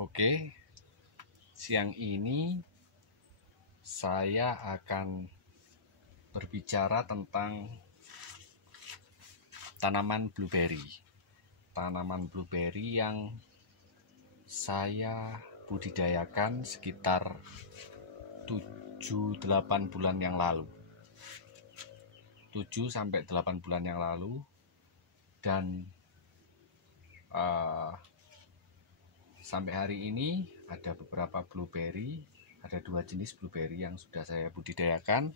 Oke, siang ini saya akan berbicara tentang tanaman blueberry. Tanaman blueberry yang saya budidayakan sekitar 7-8 bulan yang lalu. 7-8 bulan yang lalu, dan sampai hari ini ada beberapa blueberry, ada 2 jenis blueberry yang sudah saya budidayakan.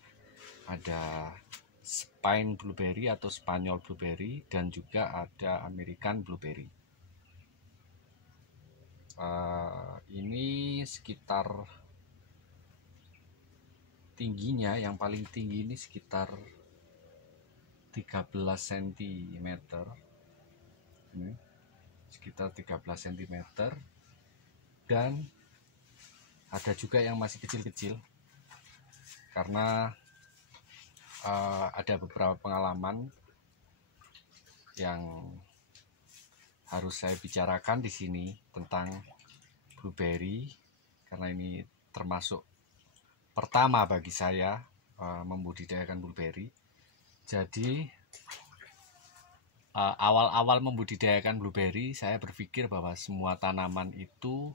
Ada Spain blueberry atau Spanyol blueberry, dan juga ada American blueberry. Ini sekitar tingginya, yang paling tinggi ini sekitar 13 cm. Ini sekitar 13 cm. Dan ada juga yang masih kecil-kecil, karena ada beberapa pengalaman yang harus saya bicarakan di sini tentang blueberry, karena ini termasuk pertama bagi saya membudidayakan blueberry. Jadi awal-awal membudidayakan blueberry, saya berpikir bahwa semua tanaman itu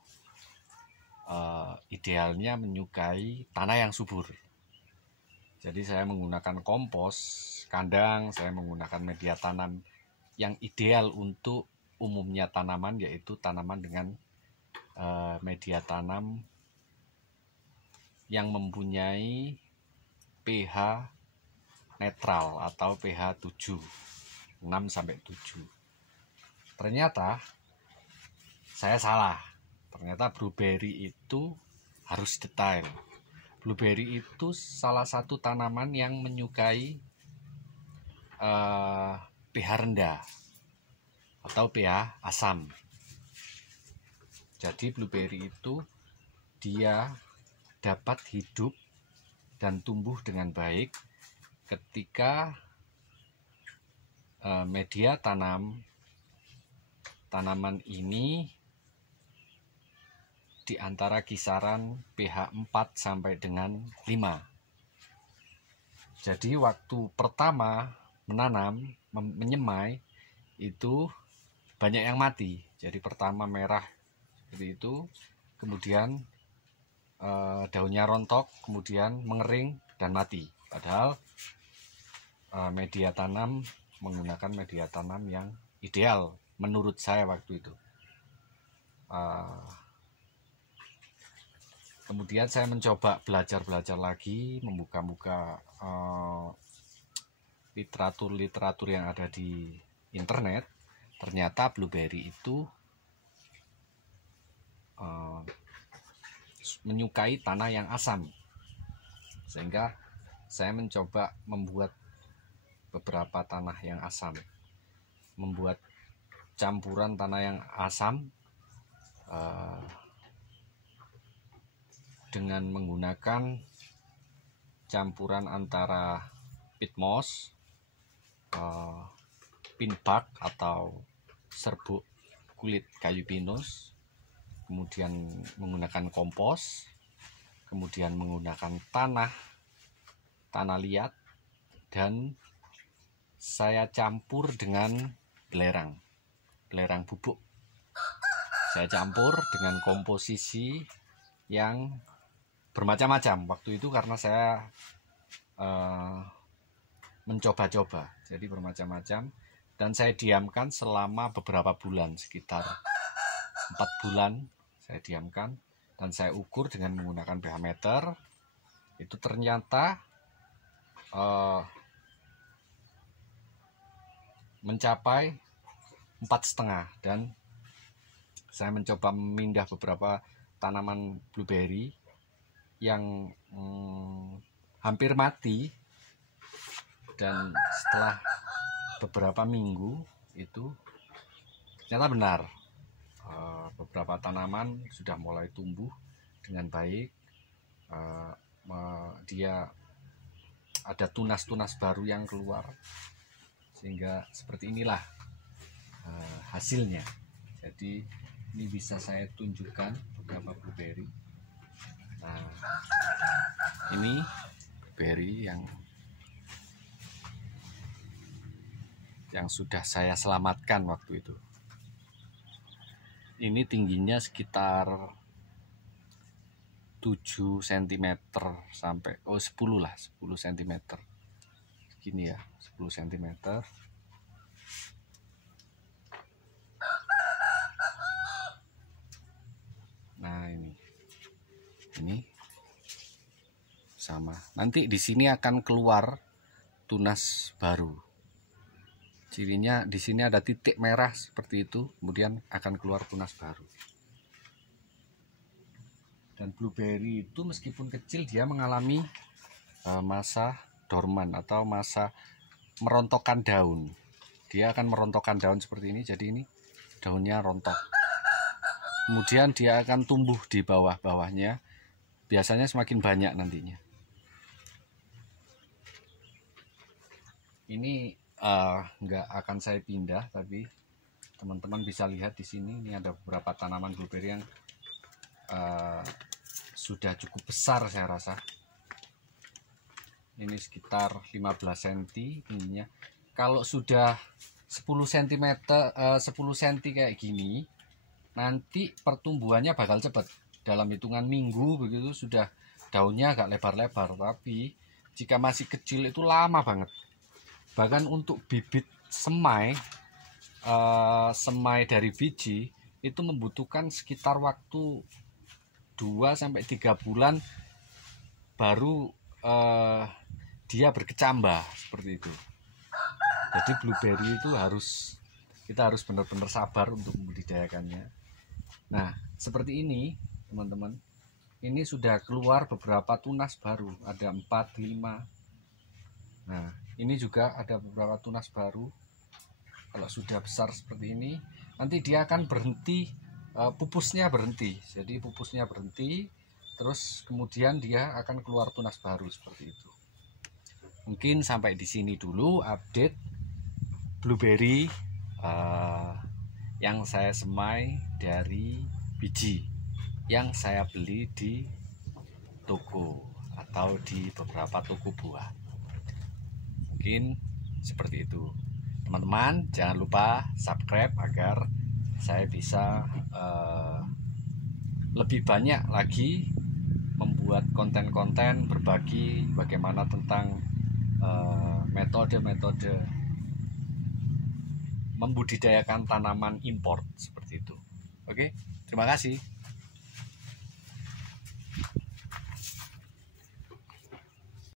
idealnya menyukai tanah yang subur. Jadi saya menggunakan kompos kandang, saya menggunakan media tanam yang ideal untuk umumnya tanaman, yaitu tanaman dengan media tanam yang mempunyai pH netral atau pH 6-7. Ternyata saya salah. Ternyata blueberry itu harus detail. Blueberry itu salah satu tanaman yang menyukai pH rendah atau pH asam. Jadi blueberry itu dia dapat hidup dan tumbuh dengan baik ketika media tanaman ini di antara kisaran pH 4 sampai dengan 5. Jadi waktu pertama menanam, menyemai, itu banyak yang mati. Jadi pertama merah seperti itu, kemudian daunnya rontok, kemudian mengering dan mati. Padahal media tanam, menggunakan media tanam yang ideal menurut saya waktu itu. Kemudian saya mencoba belajar lagi, membuka literatur yang ada di internet. Ternyata blueberry itu menyukai tanah yang asam, sehingga saya mencoba membuat beberapa tanah yang asam, membuat campuran tanah yang asam dengan menggunakan campuran antara peat moss, pin bark atau serbuk kulit kayu pinus, kemudian menggunakan kompos, kemudian menggunakan tanah liat, dan saya campur dengan belerang bubuk. Saya campur dengan komposisi yang bermacam-macam waktu itu, karena saya mencoba-coba, jadi bermacam-macam, dan saya diamkan selama beberapa bulan, sekitar 4 bulan saya diamkan, dan saya ukur dengan menggunakan pH meter. Itu ternyata mencapai 4,5, dan saya mencoba memindah beberapa tanaman blueberry yang hampir mati, dan setelah beberapa minggu itu ternyata benar, beberapa tanaman sudah mulai tumbuh dengan baik. Dia ada tunas-tunas baru yang keluar, sehingga seperti inilah hasilnya. Jadi Ini bisa saya tunjukkan beberapa blueberry. Nah, ini blueberry yang sudah saya selamatkan waktu itu. Ini tingginya sekitar 7 cm sampai 10 lah, 10 cm. Segini ya, 10 cm. Nah, ini sama. Nanti di sini akan keluar tunas baru. Cirinya di sini ada titik merah seperti itu, kemudian akan keluar tunas baru. Dan blueberry itu meskipun kecil dia mengalami masa dorman atau masa merontokkan daun. Dia akan merontokkan daun seperti ini, jadi ini daunnya rontok. Kemudian dia akan tumbuh di bawah-bawahnya, biasanya semakin banyak nantinya. Ini nggak akan saya pindah, tapi teman-teman bisa lihat di sini. Ini ada beberapa tanaman blueberry yang sudah cukup besar saya rasa. Ini sekitar 15 cm tingginya. Kalau sudah 10 cm kayak gini, nanti pertumbuhannya bakal cepat. Dalam hitungan minggu begitu sudah daunnya agak lebar-lebar. Tapi jika masih kecil itu lama banget. Bahkan untuk bibit semai dari biji itu membutuhkan sekitar waktu 2-3 bulan baru dia berkecambah seperti itu. Jadi blueberry itu kita harus benar-benar sabar untuk membudidayakannya. Nah, seperti ini teman-teman. Ini sudah keluar beberapa tunas baru, ada 4, 5. Nah, ini juga ada beberapa tunas baru. Kalau sudah besar seperti ini, nanti dia akan berhenti, pupusnya berhenti. Jadi pupusnya berhenti, terus kemudian dia akan keluar tunas baru seperti itu. Mungkin sampai di sini dulu update blueberry yang saya semai dari biji yang saya beli di toko atau di beberapa toko buah. Mungkin seperti itu. Teman-teman jangan lupa subscribe agar saya bisa lebih banyak lagi membuat konten-konten berbagi bagaimana tentang metode-metode membudidayakan tanaman impor seperti itu. Oke, terima kasih.